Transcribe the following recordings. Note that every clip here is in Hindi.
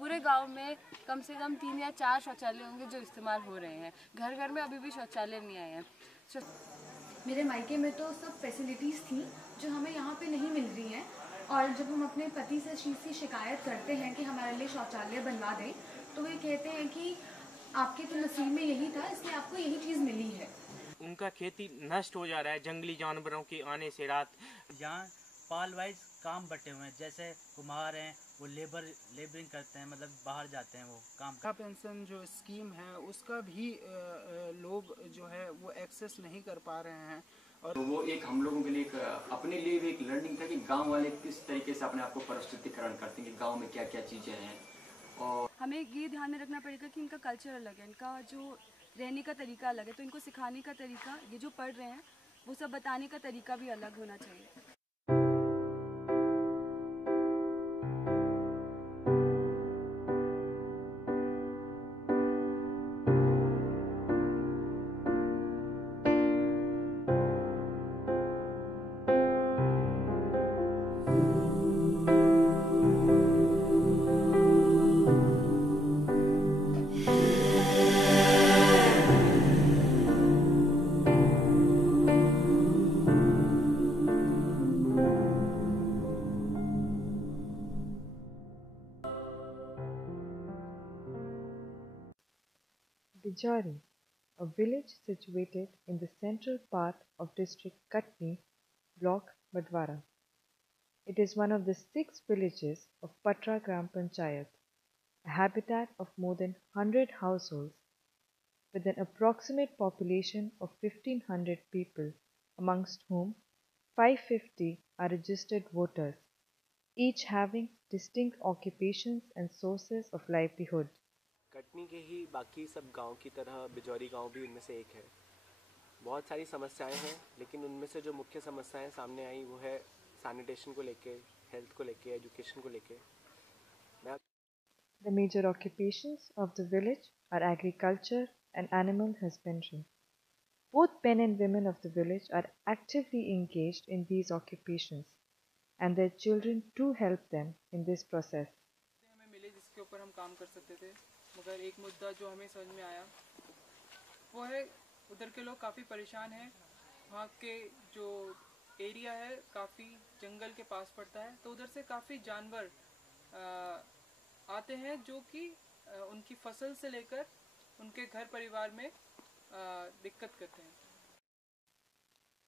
पूरे गांव में कम से कम 3 या 4 शौचालय होंगे जो इस्तेमाल हो रहे हैं। घर घर में अभी भी शौचालय नहीं आए हैं। मेरे मायके में तो सब फैसिलिटीज़ थी जो हमें यहाँ पे नहीं मिल रही हैं, और जब हम अपने पति से इस चीज़ की शिकायत करते हैं कि हमारे लिए शौचालय बनवा दें, तो वे कहते हैं कि आपके तो नसीब में यही था, इसलिए आपको यही चीज़ मिली है। उनका खेती नष्ट हो जा रहा है जंगली जानवरों के आने से। रात जहाँ पाल वाइज काम बटे हुए हैं, जैसे कुम्हार हैं वो लेबरिंग करते हैं, मतलब बाहर जाते हैं वो काम का पेंशन जो स्कीम है उसका भी लोग जो है वो एक्सेस नहीं कर पा रहे हैं। और तो वो एक हम लोगों के लिए अपने लिए भी एक लर्निंग था कि गांव वाले किस तरीके से अपने आप को परिस्थितिकरण करते हैं कि गांव में क्या क्या चीज़ें हैं। और हमें ये ध्यान में रखना पड़ेगा कि इनका कल्चर अलग है, इनका जो रहने का तरीका अलग है, तो इनको सिखाने का तरीका, ये जो पढ़ रहे हैं वो सब बताने का तरीका भी अलग होना चाहिए। Bijari, a village situated in the central part of district Katni, block Badwara. It is one of the 6 villages of Patra Gram Panchayat, a habitat of more than 100 households, with an approximate population of 1500 people, amongst whom 550 are registered voters, each having distinct occupations and sources of livelihood. Katni के ही बाकी सब गांव की तरह बिजौरी गांव भी उनमें से एक है। बहुत सारी समस्याएं हैं, लेकिन उनमें से जो मुख्य समस्याएं सामने आई वो है सैनिटेशन को लेके, हेल्थ को लेके, एजुकेशन को लेके। The major occupations of the village are agriculture and animal husbandry. Both men and women of the village are actively engaged in these occupations, and their children too help them in this process. हमें मिले जिसके ऊपर हम काम कर सकते थे, मगर एक मुद्दा जो हमें समझ में आया वो है उधर के लोग काफ़ी परेशान हैं। वहाँ के जो एरिया है काफ़ी जंगल के पास पड़ता है, तो उधर से काफ़ी जानवर आते हैं जो कि उनकी फसल से लेकर उनके घर परिवार में दिक्कत करते हैं।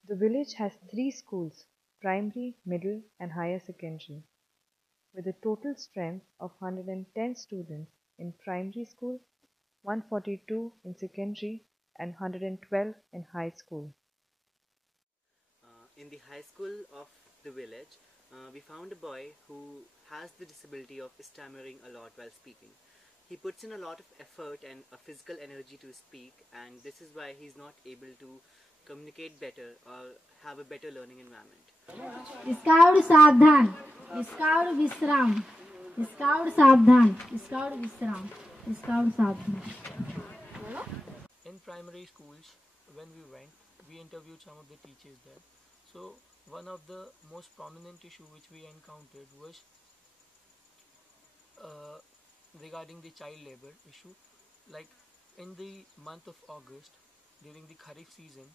The village has 3 schools, primary, middle and higher secondary, with a total strength of 110 students in primary school, 142 in secondary and 112 in high school. In the high school of the village, we found a boy who has the disability of stammering a lot while speaking. He puts in a lot of effort and a physical energy to speak, and this is why he's not able to communicate better or have a better learning environment. Scout सावधान, स्काउट विश्राम, स्काउट सावधान, स्काउट विश्राम, स्काउट सावधान. In primary schools, when we went, we interviewed some of the teachers there. So one of the most prominent issue which we encountered was regarding the child labor issue. Like in the month of August, during the Kharif season,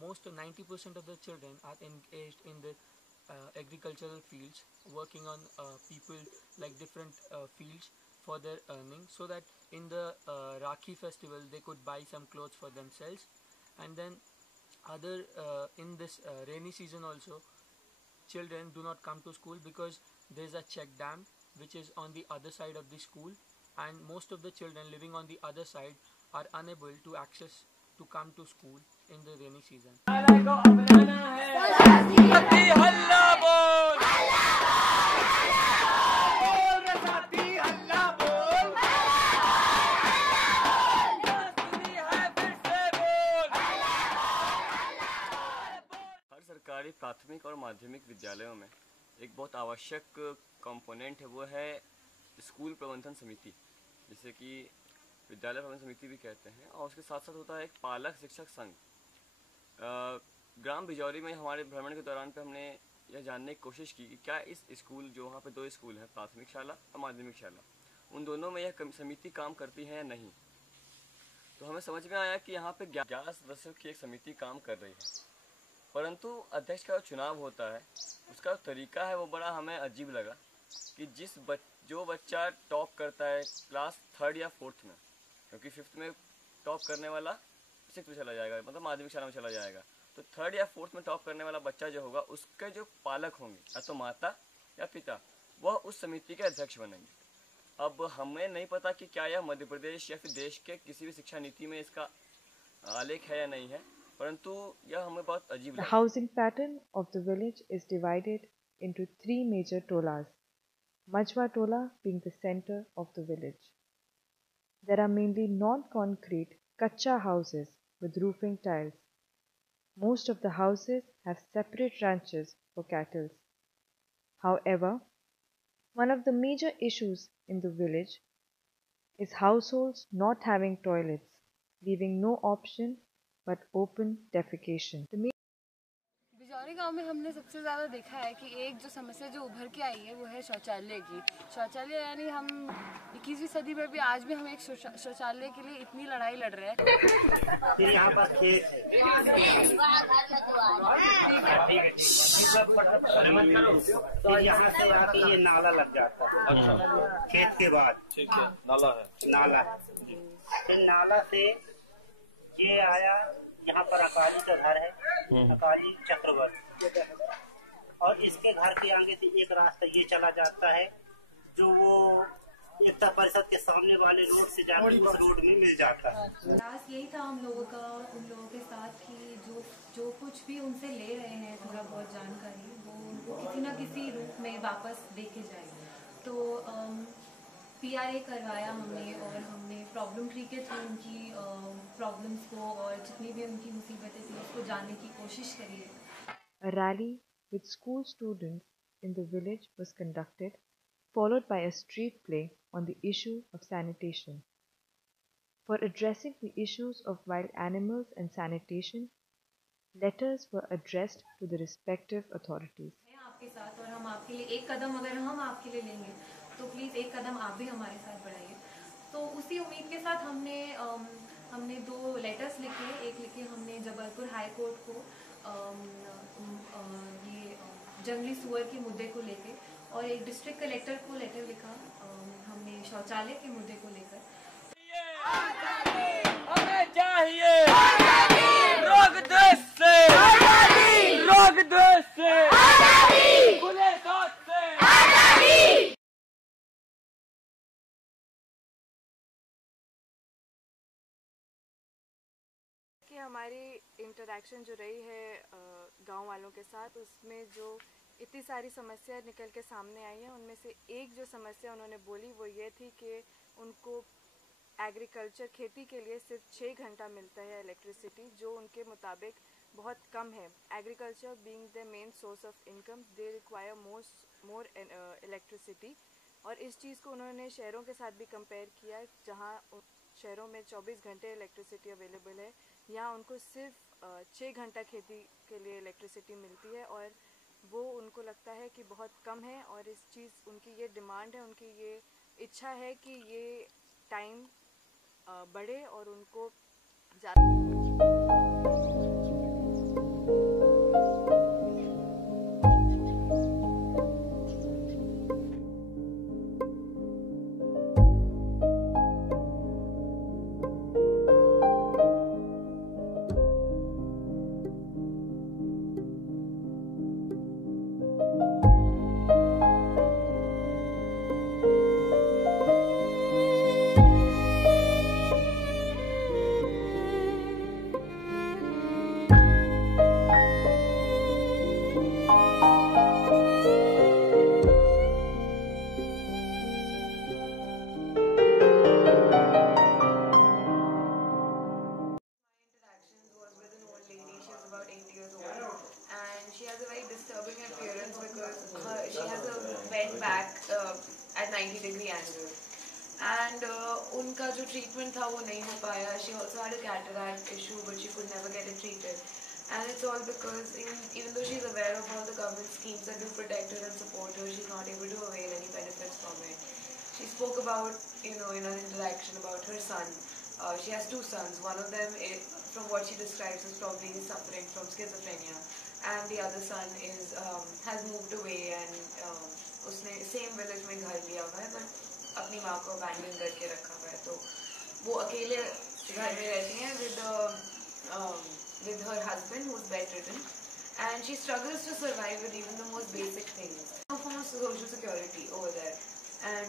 most 90% of the children are engaged in the agricultural fields, working on people like different fields for their earning, so that in the Rakhi festival they could buy some clothes for themselves. And then other in this rainy season also, children do not come to school because there is a check dam which is on the other side of the school, and most of the children living on the other side are unable to access to come to school in the rainy season. सरकारी प्राथमिक और माध्यमिक विद्यालयों में एक बहुत आवश्यक कंपोनेंट है, वो है स्कूल प्रबंधन समिति, जिसे कि विद्यालय प्रबंधन समिति भी कहते हैं। और उसके साथ साथ होता है एक पालक शिक्षक संघ। ग्राम बिजौरी में हमारे भ्रमण के दौरान पे हमने यह जानने की कोशिश की कि क्या इस स्कूल, जो वहाँ पे 2 स्कूल हैं, प्राथमिक शाला और माध्यमिक शाला, उन दोनों में यह समिति काम करती है या नहीं। तो हमें समझ में आया कि यहाँ पे 11 सदस्यों की एक समिति काम कर रही है, परंतु अध्यक्ष का जो चुनाव होता है उसका तरीका है वो बड़ा हमें अजीब लगा कि जो बच्चा टॉप करता है क्लास 3rd या 4th में, क्योंकि 5th में टॉप करने वाला 6th में चला जाएगा, मतलब माध्यमिक शाला में चला जाएगा, तो 3rd या 4th में टॉप करने वाला बच्चा जो होगा उसके जो पालक होंगे या तो माता या पिता, वह उस समिति के अध्यक्ष बनेंगे। अब हमें नहीं पता कि क्या यह मध्य प्रदेश या फिर देश के किसी भी शिक्षा नीति में इसका आलेख है या नहीं है, परंतु यह हमें बहुत अजीब लगा। The housing pattern of the village is divided into 3 major tolas, Majwa Tola being the center of the village. There are mainly non-concrete kacha houses with roofing tiles. Most of the houses have separate ranches for cattle. However, one of the major issues in the village is households not having toilets, leaving no option but open defecation. Bijauri गांव में हमने सबसे ज़्यादा देखा है कि एक जो समस्या जो उभर के आई है वो है शौचालय की। शौचालय यानी हम 21वीं सदी में भी आज भी हम एक शौचालय के लिए इतनी लड़ाई लड़ रहे हैं। फिर यहाँ पर खेत है, फिर यहाँ से आके ये नाला लग जाता है, खेत के बाद नाला है, फिर नाला से ये आया, यहाँ पर अकाली का घर है, अकाली चक्रवर्ती, और इसके घर के आगे से एक रास्ता ये चला जाता है जो वो एकता परिषद के सामने वाले रोड से जाकर उस रोड में मिल जाता है। प्रयास यही था हम लोगों का, उन लोगों के साथ कि जो कुछ भी उनसे ले रहे हैं थोड़ा बहुत जानकारी, वो उनको किसी न किसी रूप में वापस देके जाए। तो PRA करवाया हमने, और हमने प्रॉब्लम ट्री के थ्रू उनकी प्रॉब्लम्स को और जितनी भी उनकी मुसीबतें थी उसको जानने की कोशिश करी है। A rally with school students in the village was conducted, followed by a street play on the issue of sanitation. For addressing the issues of wild animals and sanitation, letters were addressed to the respective authorities. आपके साथ, और हम आपके लिए एक कदम अगर हम आपके लिए लेंगे तो प्लीज़ एक कदम आप भी हमारे साथ बढ़ाइए। तो उसी उम्मीद के साथ हमने 2 लेटर्स लिखे। एक लिखे हमने जबलपुर हाई कोर्ट को ये जंगली सुअर के मुद्दे को लेकर, और एक डिस्ट्रिक्ट कलेक्टर को लेटर लिखा हमने शौचालय के मुद्दे को लेकर। हमें चाहिए रोग देश से, रोग देश से, खुले हाथ से। कि हमारी इंटरेक्शन जो रही है गांव वालों के साथ, उसमें जो इतनी सारी समस्या निकल के सामने आई हैं, उनमें से एक जो समस्या उन्होंने बोली वो ये थी कि उनको एग्रीकल्चर खेती के लिए सिर्फ 6 घंटा मिलता है इलेक्ट्रिसिटी, जो उनके मुताबिक बहुत कम है। Agriculture being the main source of income, they require more electricity. और इस चीज़ को उन्होंने शहरों के साथ भी कंपेयर किया, जहाँ शहरों में 24 घंटे इलेक्ट्रिसिटी अवेलेबल है, यहाँ उनको सिर्फ 6 घंटा खेती के लिए इलेक्ट्रिसिटी मिलती है, और वो उनको लगता है कि बहुत कम है। और इस चीज़ उनकी ये डिमांड है, उनकी ये इच्छा है कि ये टाइम बढ़े और उनको उनका जो ट्रीटमेंट था वो नहीं हो पाया। She also had a cataract issue but she could never get it treated, and it's all because even though she's aware of all the government schemes that do protect her and support her, she's not able to avail any benefits from it. She spoke about, in an interaction about her son. She has two sons. One of them, from what she describes, is probably suffering from schizophrenia, and the other son has moved away and उसने same village में घर लिया हुआ है, but अपनी माँ को abandon करके रखा हुआ है. तो वो अकेले घर में रहती हैं with her husband who's bedridden, and she struggles to survive with even the most basic things. No form of social security over there, and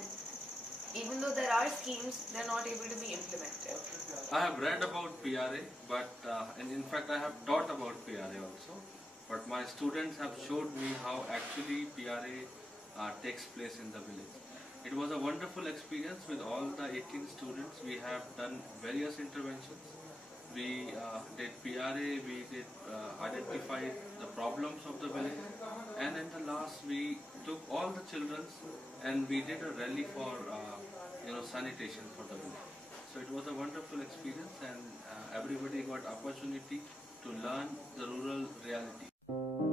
even though there are schemes, they're not able to be implemented. I have read about PRA, but and in fact I have taught about PRA also. But my students have showed me how actually PRA takes place in the village. It was a wonderful experience with all the 18 students. We have done various interventions. We did PRA, we did identify the problems of the village, and in the last we took all the children and we did a rally for sanitation for the village. So it was a wonderful experience, and everybody got opportunity to learn the rural reality.